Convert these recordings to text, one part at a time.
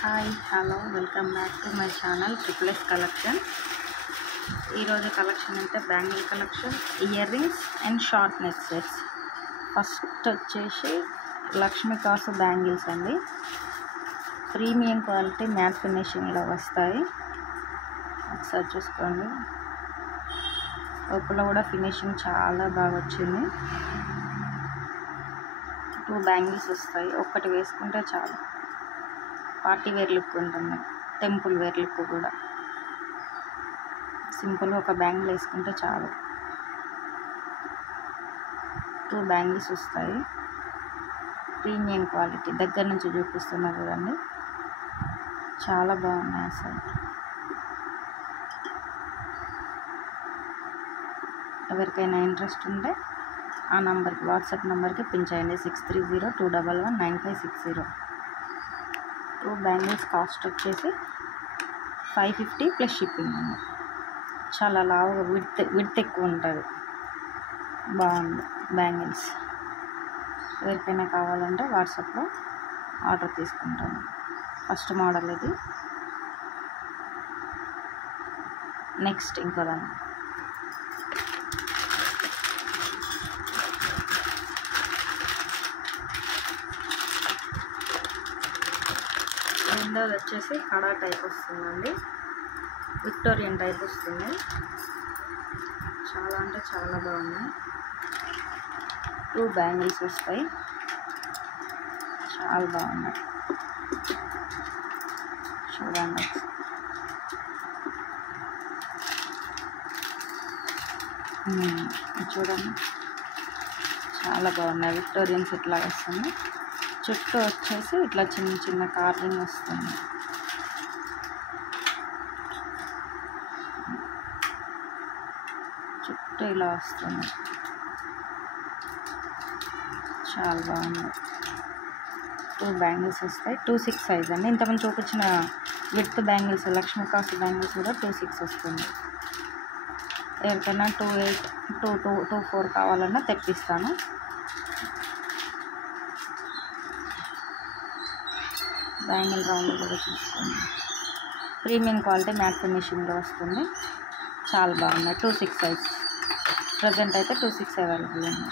Hi hello welcome back to my channel triple S collection. ఈరోజు collection అంటే bangle collection, ear rings and short neck sets. First వచ్చేసి లక్ష్మీ కాసు bangles అండి. Premium quality matte ఫినిషింగ్లో వస్తాయి. ఒకసారి చూసుకోండి, లోపల కూడా ఫినిషింగ్ చాలా బాగా వచ్చింది. 2 బ్యాంగిల్స్ వస్తాయి, ఒక్కటి వేసుకుంటే చాలు. పార్టీ వేర్ లుక్ ఉంటుంది, టెంపుల్ వేర్ లుక్ కూడా. సింపుల్గా ఒక బ్యాంగిల్ వేసుకుంటే చాలు. 2 బ్యాంగిల్స్ వస్తాయి, ప్రీమియం క్వాలిటీ. దగ్గర నుంచి చూపిస్తున్నా కదండి, చాలా బాగున్నాయి అసలు. ఎవరికైనా ఇంట్రెస్ట్ ఉంటే ఆ నంబర్కి, వాట్సాప్ నెంబర్కి పిన్ చేయండి. 6302119560. 2 బ్యాంగిల్స్ కాస్ట్ వచ్చేసి 550 ప్లస్ షిప్పింగ్ అండి. చాలా లావుగా విడ్త్ ఎక్కువ ఉంటుంది, బాగుంది బ్యాంగిల్స్. ఎవరికైనా కావాలంటే వాట్సాప్లో ఆర్డర్ తీసుకుంటాను. ఫస్ట్ మోడల్ ఇది. నెక్స్ట్ ఇంకోదాన్ని. రెండోది వచ్చేసి కడా టైప్ వస్తుందండి, విక్టోరియన్ టైప్ వస్తుంది. చాలా అంటే చాలా బాగున్నాయి. 2 బ్యాంగిల్స్ వస్తాయి, చాలా బాగున్నాయి. చూడండి, చూడండి చాలా బాగున్నాయి. విక్టోరియన్ సెట్ లాగా వస్తుంది. చుట్టూ వచ్చేసి ఇట్లా చిన్న చిన్న కార్వింగ్ వస్తుంది. చుట్టూ ఇలా వస్తుంది, చాలా బాగుంది. 2 బ్యాంగిల్స్ వస్తాయి. 2/6 సైజ్ అండి. ఇంతకుముందు చూపించిన విత్ బ్యాంగిల్స్, లక్ష్మీ కాసు బ్యాంగిల్స్ కూడా 2/6 వస్తుంది. ఎవరికైనా 2/8, 2/4 కావాలన్నా తెప్పిస్తాను. బ్యాంగిల్ రౌండ్ కూడా చూసుకోండి. ప్రీమియం క్వాలిటీ మ్యాట్ ఫినిషింగ్లో వస్తుంది, చాలా బాగున్నాయి. 2/6 సైజ్. ప్రజెంట్ అయితే 2/6 అవైలబుల్ ఉంది.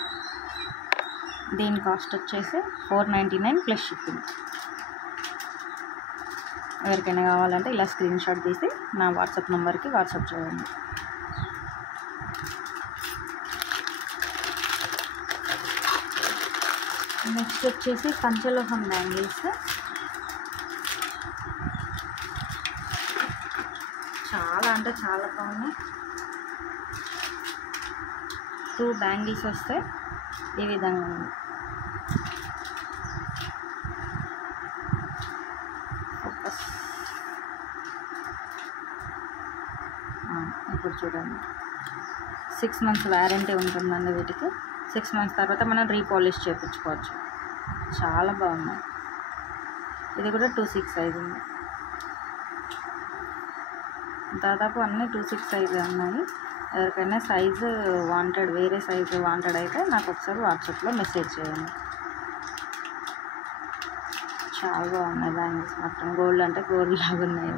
దీని కాస్ట్ వచ్చేసి 499 ప్లస్ షిప్పింగ్. ఎవరికైనా కావాలంటే ఇలా స్క్రీన్ షాట్ తీసి నా వాట్సాప్ నెంబర్కి వాట్సాప్ చేయండి. నెక్స్ట్ వచ్చేసి పంచలోహం బ్యాంగిల్స్. చాలా అంటే చాలా బాగున్నాయి. 2 బ్యాంగిల్స్ వస్తే ఈ విధంగా ఉంది. ఇప్పుడు చూడండి, 6 మంత్స్ వ్యారంటీ ఉంటుందండి వీటికి. 6 మంత్స్ తర్వాత మనం రీపాలిష్ చేయించుకోవచ్చు. చాలా బాగున్నాయి. ఇది కూడా 2/6 సైజ్ ఉంది. దాదాపు అన్నీ 2/6 సైజు ఉన్నాయి. ఎవరికైనా సైజు వాంటెడ్, వేరే సైజు వాంటెడ్ అయితే నాకు ఒకసారి వాట్సాప్లో మెసేజ్ చేయండి. చాలా బాగున్నాయి బ్యాంగిల్స్. మొత్తం గోల్డ్ అంటే గోల్డ్ లాగా ఉన్నాయి.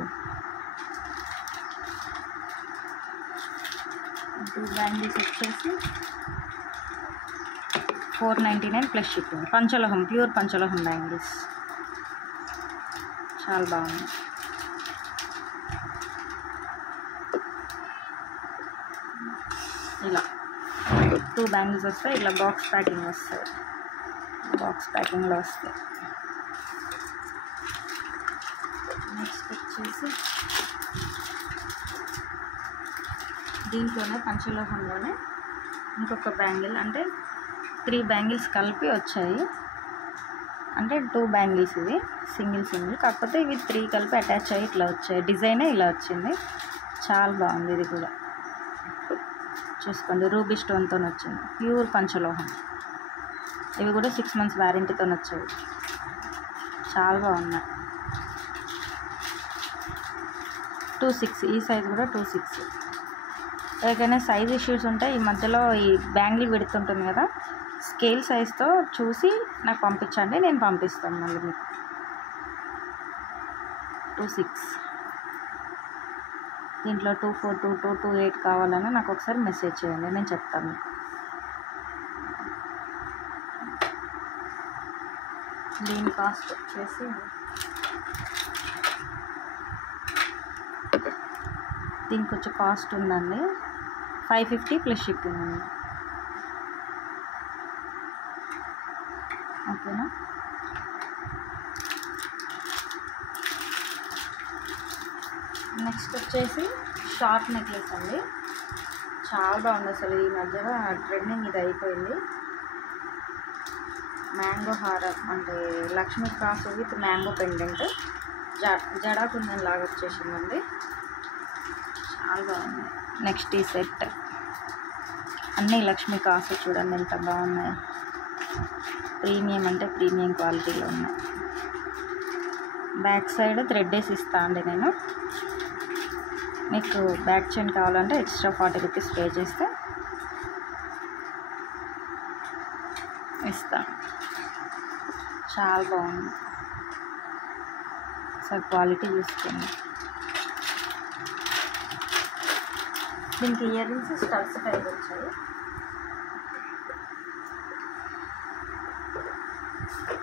2 బ్యాంగిల్స్ వచ్చేసి 499 ప్లస్ షిప్పింగ్. పంచలోహం, ప్యూర్ పంచలోహం బ్యాంగిల్స్, చాలా బాగున్నాయి. ఇలా 2 బ్యాంగిల్స్ వస్తాయి. ఇలా బాక్స్ ప్యాకింగ్ వస్తాయి, బాక్స్ ప్యాకింగ్లో వస్తాయి. నెక్స్ట్ వచ్చేసి దీంట్లోనే పంచలోహంలోనే ఇంకొక బ్యాంగిల్, అంటే 3 బ్యాంగిల్స్ కలిపి వచ్చాయి. అంటే 2 బ్యాంగిల్స్ ఇవి సింగిల్, కాకపోతే ఇవి 3 కలిపి అటాచ్ అయ్యి ఇట్లా వచ్చాయి. డిజైనే ఇలా వచ్చింది, చాలా బాగుంది. ఇది కూడా చూసుకోండి, రూబీ స్టోన్తో వచ్చింది, ప్యూర్ పంచలోహం. ఇవి కూడా 6 మంత్స్ వ్యారంటీతో వచ్చాయి, చాలా బాగున్నాయి. 2/6 ఈ సైజ్ కూడా 2/6. ఎవరికైనా సైజ్ ఇష్యూస్ ఉంటే ఈ మధ్యలో ఈ బ్యాంగిల్ విడుతుంటుంది కదా, స్కేల్ సైజ్తో చూసి నాకు పంపించండి, నేను పంపిస్తాను మళ్ళీ మీకు. to 6. దీంట్లో 2422 28 కావాలన్నా నాకు ఒకసారి మెసేజ్ చేయండి, నేను చెప్తాను మీకు. దీని కాస్ట్ వచ్చేసి దీనికి వచ్చే కాస్ట్ ఉందండి 550 ప్లస్ షిప్పింగ్ ఉంది. ఓకేనా. నెక్స్ట్ వచ్చేసి షార్ట్ నెక్లెస్ అండి. చాలా బాగుంది అసలు, ఈ మధ్యలో ట్రెండింగ్ ఇది అయిపోయింది. మ్యాంగో హారం అంటే Lakshmi cross with mango pendant, జడా కుందన్ లాగా వచ్చేసిందండి. చాలా బాగుంది. నెక్స్ట్ ఈ సెట్ అన్నీ లక్ష్మీ కాసు చూడండి ఎంత బాగున్నాయి. ప్రీమియం అంటే ప్రీమియం క్వాలిటీలో ఉన్నాయి. బ్యాక్ సైడ్ థ్రెడ్ వేసి ఇస్తా అండి నేను. మీకు బ్యాక్ చైన్ కావాలంటే ఎక్స్ట్రా 40 రూపీస్ పే చేస్తే ఇస్తాను. చాలా బాగుంది సార్, క్వాలిటీ చూసుకోండి. దీనికి ఇయర్ రింగ్స్ స్టడ్స్ టైప్ వచ్చాయి.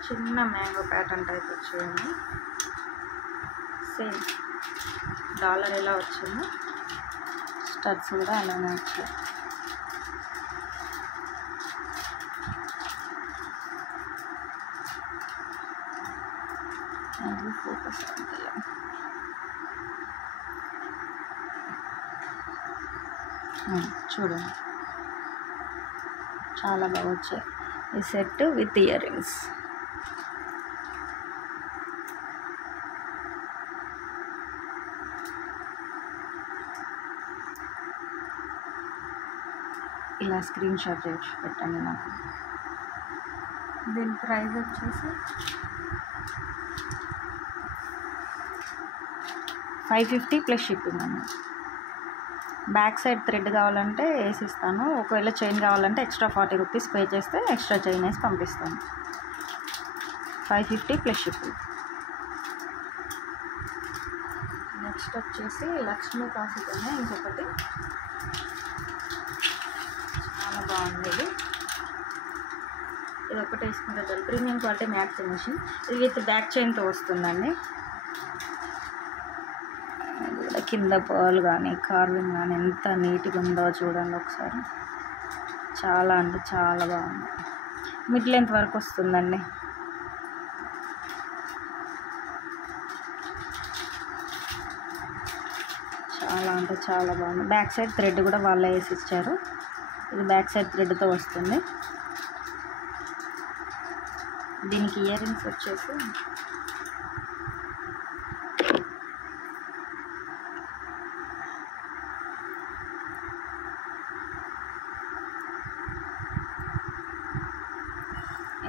చిన్న మ్యాంగో ప్యాటర్న్ టైప్ వచ్చేయండి. సేమ్ డాలర్ ఎలా వచ్చిందో స్టడ్స్ కూడా అలానే వచ్చాయి. ఫోకస్ చూడండి, చాలా బాగా వచ్చాయి. ఈ సెట్ విత్ ఇయర్ రింగ్స్. ఇలా స్క్రీన్ షాట్ చేసి పెట్టండి నాకు. దీని ప్రైస్ వచ్చేసి 550 ప్లస్ షిప్పింగ్ అండి. బ్యాక్ సైడ్ థ్రెడ్ కావాలంటే వేసిస్తాను, ఒకవేళ చైన్ కావాలంటే ఎక్స్ట్రా 40 రూపీస్ పే చేస్తే ఎక్స్ట్రా చైన్ వేసి పంపిస్తాను. 550 ప్లస్ షిప్పింగ్. నెక్స్ట్ వచ్చేసి లక్ష్మీ కాసుతోనే ఇంకొకటి చాలా బాగుంది. ఇది ఒకటి వేసుకుంటే చాలు. ప్రీమియం క్వాలిటీ మ్యాట్ ఫినిషింగ్, ఇది విత్ బ్యాక్ చైన్తో వస్తుందండి. కింద పర్ల్ కానీ కార్వింగ్ కానీ ఎంత నీట్గా ఉందో చూడండి ఒకసారి. చాలా అంటే చాలా బాగుంది. మిడ్ లెంత్ వరకు వస్తుందండి. చాలా అంటే చాలా బాగుంది. బ్యాక్ సైడ్ థ్రెడ్ కూడా వాళ్ళే వేసి ఇచ్చారు. ఇది బ్యాక్ సైడ్ థ్రెడ్తో వస్తుంది. దీనికి ఇయర్ రింగ్స్ వచ్చేసి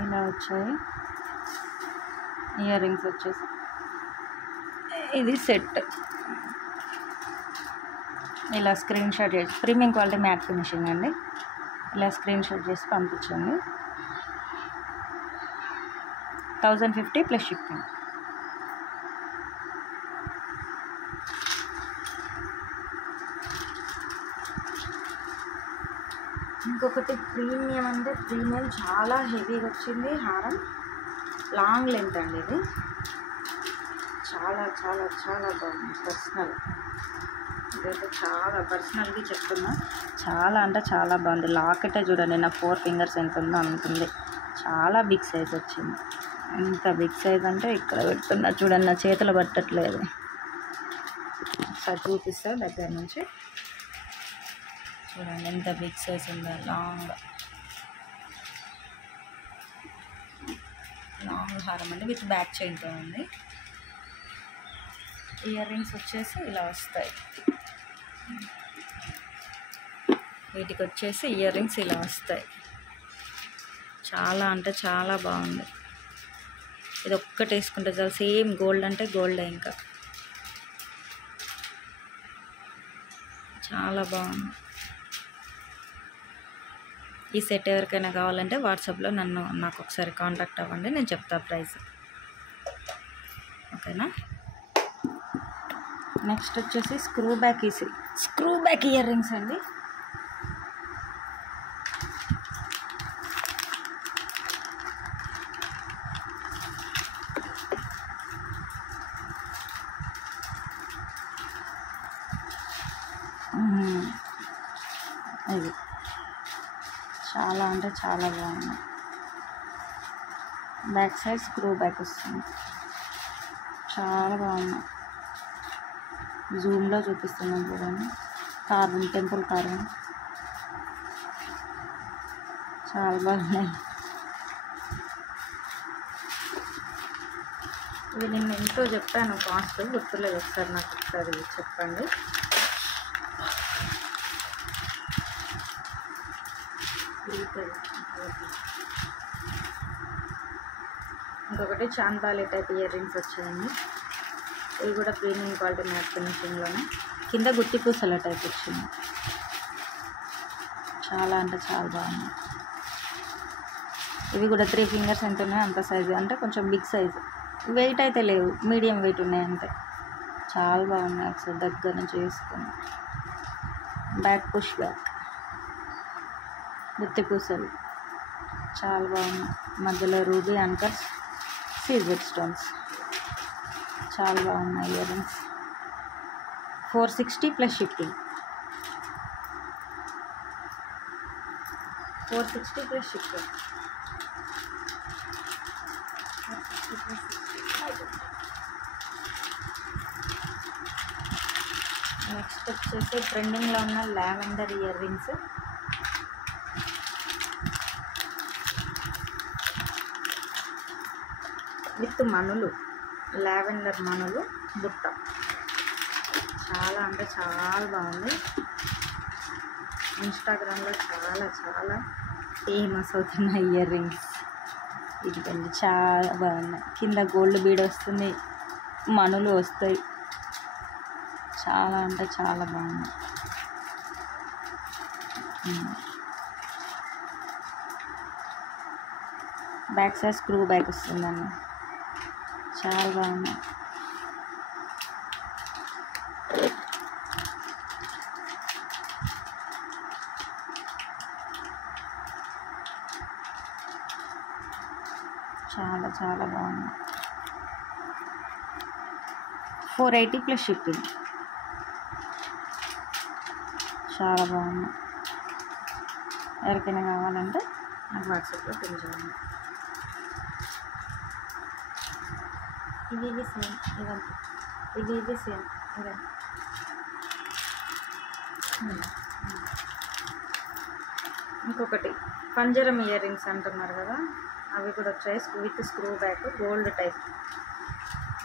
ఇలా వచ్చాయి. ఇయర్ రింగ్స్ వచ్చేసి ఇది సెట్. ఇలా స్క్రీన్ షాట్ చేసి, ప్రీమియం క్వాలిటీ మ్యాట్ ఫినిషింగ్ అండి, ఇలా స్క్రీన్ షాట్ చేసి పంపించండి. 1050 ప్లస్ షిప్పింగ్. ఇంకొకటి ప్రీమియం అంటే ప్రీమియం, చాలా హెవీగా వచ్చింది హారం. లాంగ్ లెంత్ అండి ఇది. చాలా చాలా చాలా బాగుంది. పర్సనల్, ఇదైతే చాలా పర్సనల్గా చెప్తున్నా. చాలా అంటే చాలా బాగుంది. లాకెటే చూడండి, నా 4 ఫింగర్స్ ఎంత ఉందో అంతుంది. చాలా బిగ్ సైజ్ వచ్చింది. ఎంత బిగ్ సైజ్ అంటే ఇక్కడ పెడుతున్నా చూడండి, నా చేతులు పట్టట్లేదు. ఒకసారి చూపిస్తా దగ్గర నుంచి. చూడండి ఎంత బిగ్ సైజ్ ఉందో. లాంగ్ హారం అండి, విత్ బ్యాక్ చైన్తో ఉంది. ఇయర్ రింగ్స్ వచ్చేసి ఇలా వస్తాయి. వీటికి వచ్చేసి ఇయర్ రింగ్స్ ఇలా వస్తాయి. చాలా అంటే చాలా బాగుంది. ఇది ఒక్కటి వేసుకుంటే చాలు, సేమ్ గోల్డ్ అంటే గోల్డ్. ఇంకా చాలా బాగుంది. ఈ సెట్ ఎవరికైనా కావాలంటే వాట్సాప్లో నాకు ఒకసారి కాంటాక్ట్ అవ్వండి, నేను చెప్తా ప్రైస్. ఓకేనా. నెక్స్ట్ వచ్చేసి స్క్రూ బ్యాక్ ఇయర్ రింగ్స్ అండి. ఇది చాలా అంటే చాలా బాగుంది. బ్యాక్ సైడ్ స్క్రూ బ్యాక్ వస్తుంది, చాలా బాగుంది. జూమ్లో చూపిస్తున్నాం చూడండి. టెంపుల్ కార్బన్ చాలా బాగున్నాయి. ఇవి నేను ఎంతో చెప్పాను, కాస్ట్ గుర్తులేదు. ఒకసారి నాకు ఒకసారి చెప్పండి. ఇంకొకటి చాందాలి టైప్ ఇయర్ రింగ్స్ వచ్చాయండి. ఇవి కూడా ప్రీమియం క్వాలిటీ మ్యాట్ ఫినిషింగ్లోనే, కింద గుత్తి పూసల టైప్ వచ్చింది. చాలా అంటే చాలా బాగున్నాయి. ఇవి కూడా 3 ఫింగర్స్ ఎంత ఉన్నాయో అంత సైజు, అంటే కొంచెం బిగ్ సైజు. వెయిట్ అయితే లేవు, మీడియం వెయిట్ ఉన్నాయి అంతే. చాలా బాగున్నాయి. ఒకసారి దగ్గర నుంచి చూసుకుని. బ్యాక్ పుష్ బ్యాక్ గుత్తి పూసలు చాలా బాగున్నాయి. మధ్యలో రూబీ అంకర్స్, సీజెడ్ స్టోన్స్ చాలా బాగున్నాయి. Ear rings 460 plus shipping. 460 plus shipping. Next వచ్చేసి ట్రెండింగ్లో ఉన్న లావెండర్ ఇయర్ రింగ్స్. విత్ మనులు, లావెండర్ మనులు బుట్ట. చాలా అంటే చాలా బాగుంది. ఇన్స్టాగ్రామ్లో చాలా చాలా ఫేమస్ అవుతున్న ఇయర్ రింగ్స్. ఇదిగండి చాలా బాగున్నాయి. కింద గోల్డ్ బీడ్ వస్తుంది, మనులు వస్తాయి. చాలా అంటే చాలా బాగున్నాయి. బ్యాక్ సైడ్ స్క్రూ బ్యాక్ వస్తుందండి. చాలా బాగున్నాయి. చాలా చాలా బాగున్నాయి. 480 ప్లస్ షిప్పింగ్. చాలా బాగున్నాయి. ఎవరికైనా కావాలంటే నాకు వాట్సాప్లో పిన్ చేయండి. ఇది సేమ్ ఇదంతా, ఇది సేమ్ ఇదంతా. ఇంకొకటి పంజరం ఇయర్ రింగ్స్ అంటున్నారు కదా, అవి కూడా వచ్చాయి. With screw back, gold type,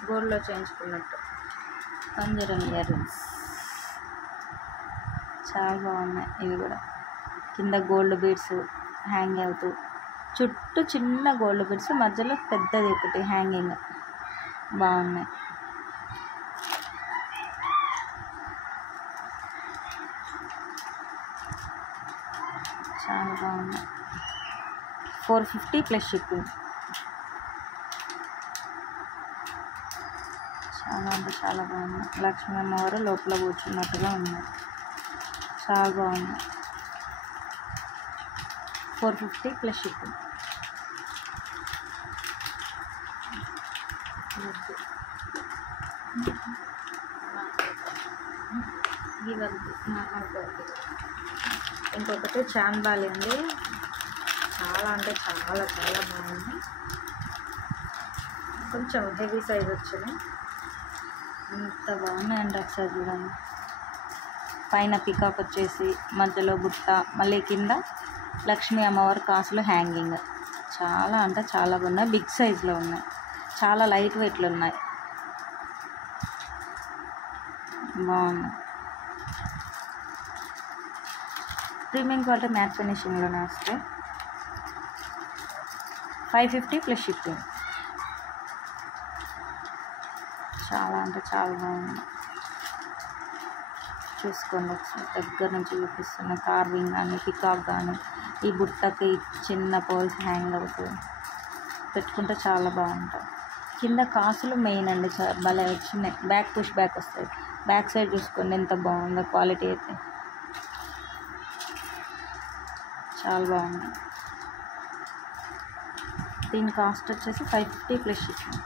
గోల్డ్లో చేయించుకున్నట్టు పంజరం ఇయర్ రింగ్స్ చాలా బాగున్నాయి. ఇవి కూడా కింద గోల్డ్ బీడ్స్ హ్యాంగ్ అవుతూ, చుట్టూ చిన్న గోల్డ్ బీడ్స్, మధ్యలో పెద్దది ఒకటి హ్యాంగింగ్. బాగున్నాయి. చాలా బాగున్నాయి. 450 ప్లస్ షిప్పింగ్. చాలా అంటే చాలా బాగున్నాయి. లక్ష్మీ అమ్మవారు లోపల కూర్చున్నట్టుగా ఉన్నాయి. చాలా బాగున్నాయి. 450 ప్లస్ షిప్పింగ్. ఇంకొకటి చాందాలి అండి. చాలా అంటే చాలా చాలా బాగుంది. కొంచెం హెవీ సైజ్ వచ్చింది. ఎంత బాగున్నాయండి ఒకసారి చూడండి. పైన పికాక్ వచ్చేసి, మధ్యలో బుట్ట, మళ్ళీ కింద లక్ష్మీ అమ్మవారి కాసులు హ్యాంగింగ్. చాలా అంటే చాలా బాగున్నాయి. బిగ్ సైజులో ఉన్నాయి. చాలా లైట్ వెయిట్లో ఉన్నాయి. బాగున్నాయి. ప్రీమియం క్వాలిటీ మ్యాట్ ఫినిషింగ్లోనే వస్తాయి. 550 ప్లస్ షిప్పింగ్. చాలా అంటే చాలా బాగుంది. చూసుకోండి ఒకసారి దగ్గర నుంచి చూపిస్తున్న కార్వింగ్ కానీ, పికాక్ కానీ, ఈ బుట్టకి చిన్న పోల్స్ హ్యాంగ్ అవుతూ పెట్టుకుంటే చాలా బాగుంటాయి. కింద కాసులు మెయిన్ అండి, భలే వచ్చినాయి. బ్యాక్ పుష్ బ్యాక్ వస్తాయి. బ్యాక్ సైడ్ చూసుకోండి ఎంత బాగుందో క్వాలిటీ అయితే, చాలా బాగుంది. దీని కాస్ట్ వచ్చేసి 550 ప్లస్ షిప్పింగ్.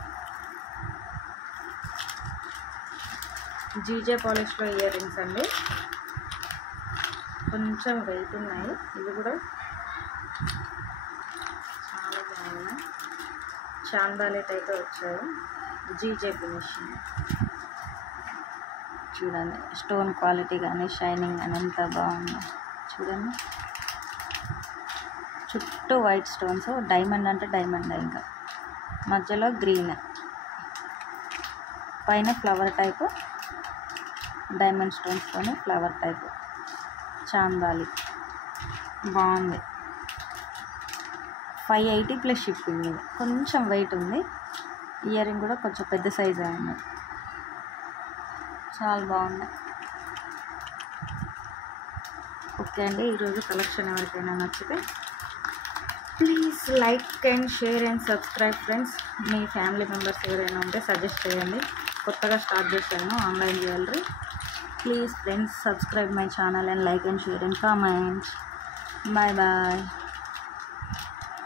జీజే పాలిష్లో ఇయర్ రింగ్స్ అండి, కొంచెం వెయిట్ ఉన్నాయి. ఇవి కూడా చాలా బాగున్నాయి, చాందాలి టైప్ వచ్చాయి. జీజే ఫినిషింగ్ చూడండి, స్టోన్ క్వాలిటీ కానీ షైనింగ్ కానీ ఎంత బాగుందో చూడండి. చుట్టూ వైట్ స్టోన్స్, డైమండ్ అంటే డైమండ్, ఇంకా మధ్యలో గ్రీన్, పైన ఫ్లవర్ టైపు డైమండ్ స్టోన్స్తోనే ఫ్లవర్ టైపు చాందాలి బాగుంది. 580 ప్లస్ షిప్పింగ్. ఇది కొంచెం వెయిట్ ఉంది. ఇయర్ రింగ్ కూడా కొంచెం పెద్ద సైజు ఉంది, చాలా బాగుంది. ఓకే అండి, ఈరోజు కలెక్షన్ ఎవరికైనా నచ్చితే please like and share and subscribe friends. Me family members ఎవరైనా ఉంటే సజెస్ట్ చేయండి. కొత్తగా స్టార్ట్ చేశాను online jewellery. Please friends, subscribe my channel and like and share and comment. Bye bye.